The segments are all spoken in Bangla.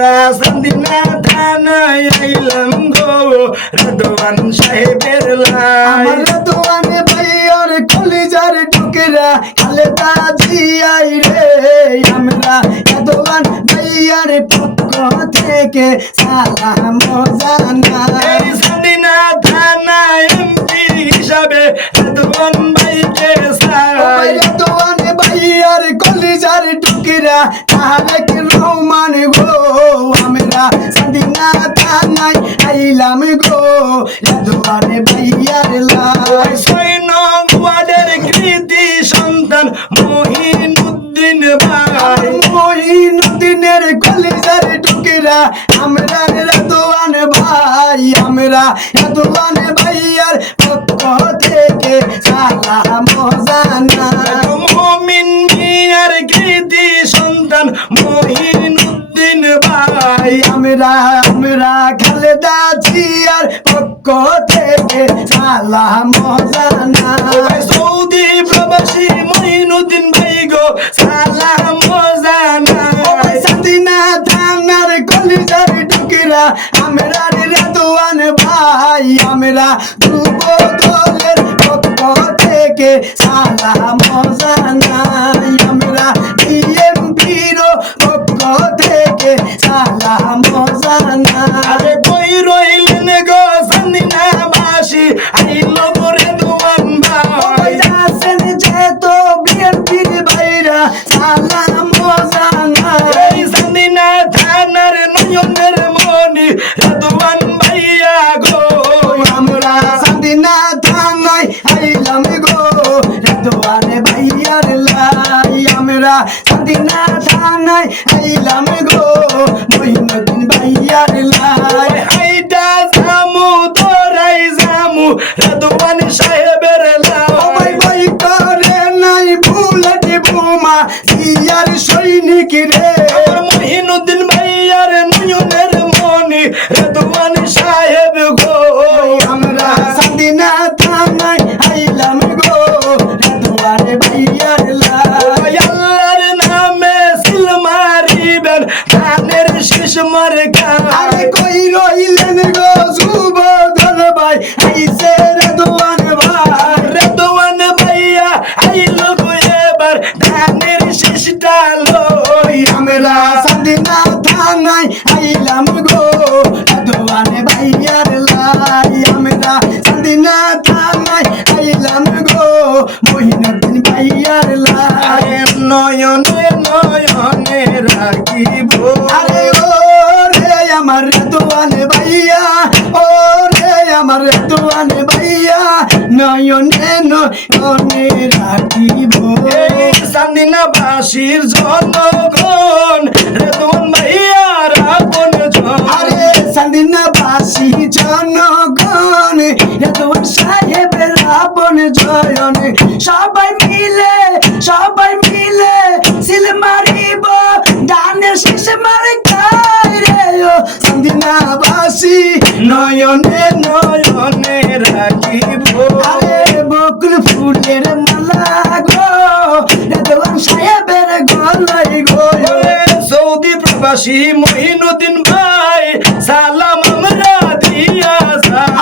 আমরা সান্দিনা থানায় আইলাম গো রেদওয়ান সাহেবের লাই। আমার রেদওয়ান ভাইয়ার কলিজার টুকরা খালেদা জিয়াই রে, আমরা রেদওয়ান ভাইয়ার পক্ষ থেকে সালাম জানাই। এই সান্দিনা থানায় এমপি হিসাবে রেদওয়ান ভাইকে চাই। রেদওয়ান ভাইয়ার কলিজার টুকরা তারেক রহমান গো, আমরা সান্দিনা থানায় আইলাম গো রেদওয়ান ভাইয়ার লাই। ৬ নং ওয়ার্ডের কৃতি সন্তান মহিনুদ্দিন ভাই। মহিনুদ্দিনের কলিজার টুকরা আমরা রেদওয়ান ভাই, আমরা রেদওয়ান ভাইয়ার পক্ষ থেকে সালাম জানাই। মুমিন মিয়ার কৃতি সন্তান মহিনুদ্দিন ভাই। আমরা খালেদা জিয়ার পক্ষ থেকে সালাম জানাই। সৌদি প্রবাসী মহিনুদ্দিন ভাই গো সালাম জানাই। সান্দিনা থানার কলিজার টুকরা আমরা রেদওয়ান ভাই, আমরা যুব দলের পক্ষ থেকে সালাম জানাই। আমরা বিএনপির পক্ষ থেকে সালাম জানাই। আরে কই রইলেন গো সান্দিনাবাসী আইলো গো রেদওয়ান ভাই। আছেন যেত বিএনপির ভাইরা সালাম জানাই। এই সান্দিনা থানার নয়নের মনি রেদওয়ান ভাইয়া গো। আমরা সান্দিনা থানায় আইলাম গো রেদওয়ান ভাইয়ার লাই। আমরা সান্দিনা থানায় আইলাম গো মহিনুদ্দিন ভাইয়ার লাই। হাইটা জামু তোরাই জামু রেদওয়ান সাহেবের লাই। ভাই করে নাই বুলেট বোমা জিয়ার সৈনিক রে, আমার মহিনুদ্দিন ভাইয়ার নয়নের মনি রেদওয়ান সাহেব গো। আমরা সান্দিনা থানায় আইলাম গো রেদওয়ান ভাইয়ার লাই। আল্লাহর নামে সিল মারিবেন ধানের শীষ মার্কা। আরে কই রইলেন গো যুব দল ভাই আইছে রেদওয়ান ভাই। রেদওয়ান ভাইয়া আইলো গো এবার ধানের শীষটা লই। আমরা সান্দিনা থানায় আইলাম গো রেদওয়ান ভাইয়ার লাই। আমরা সান্দিনা থানায় আইলাম গো মহিনুদ্দিন ভাইয়ার লাই। আরে নয়নে নয়নে রাখিব। আরে ও রে আমার রেদওয়ান ভাইয়া, ও রে আমার রেদওয়ান ভাইয়া নয়নে নয়নে রাখিব। এই সান্দিনাবাসীর জনগণ রেদওয়ান ভাইয়ার আপন জন। আরে সান্দিনাবাসী জনগণ রেদওয়ান সাহেবের আপন জয়ন, সবাই মিলে সিল মারিব ডানের শীষ মার্কায় রে। ও সান্দিনাবাসী নয়নে নয়নে রাখিব। আরে বকুল ফুলের মালা গো রেদওয়ান সাহেবের গলায় গো। সৌদি প্রবাসী মহিনুদ্দিন ভাই সালাম আমরা দিয়া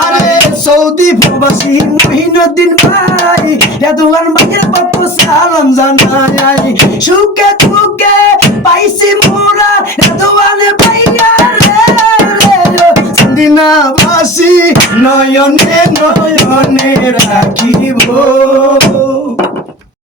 আরে সৌদি প্রবাসী মহিনুদ্দিন ভাই রেদওয়ান ভাইয়ের পক্ষ সালাম জানাই। সুখে দুঃখে পাইছি মোরা রেদওয়ান ভাইয়া রে, সান্দিনাবাসী নয়নে নয়নে রাখিব।